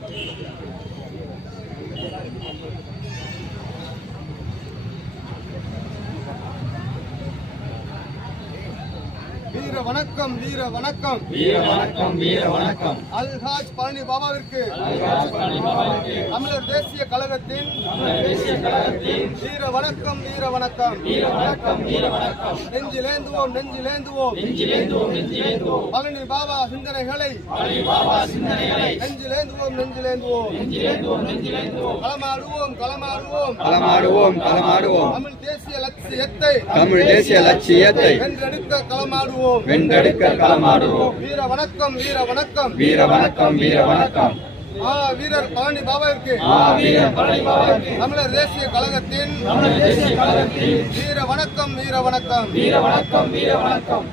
வீர வணக்கம் வீர வணக்கம் வீர வணக்கம் வீர வணக்கம். அல்ஹாஜ் பழனி பாபாவிற்கு தமிழர் தேசிய கழகத்தின் வீர வணக்கம் வீர வணக்கம் வீர வணக்கம் வீர வணக்கம். நெஞ்சிலேந்துவோம் நெஞ்சிலேந்துவோம் நெஞ்சிலேந்துவோம் நெஞ்சிலேந்துவோம். பழனி பாபா சிந்தனைகளை பழனி பாபா சிந்தனைகளை நெஞ்சிலேந்துவோம் நெஞ்சிலேந்துவோம் நெஞ்சிலேந்துவோம் நெஞ்சிலேந்துவோம். களமாடுவோம் களமாடுவோம் களமாடுவோம் களமாடுவோம். தமிழ் தேசிய லட்சியத்தை தமிழ் தேசிய லட்சியத்தை வென்றெடுக்க களமாடுவோம் வென்றெடுக்க களமாடுவோம். வீர வணக்கம் வீர வணக்கம் வீர வணக்கம் வீர வணக்கம். வீரர் பழனி பாபாவிற்கு வீரர் பழனி பாபாவிற்கு தமிழர் தேசிய கழகத்தின் தமிழர் தேசிய கழகத்தின் வீர வணக்கம் வீர வணக்கம் வீர வணக்கம் வீர வணக்கம்.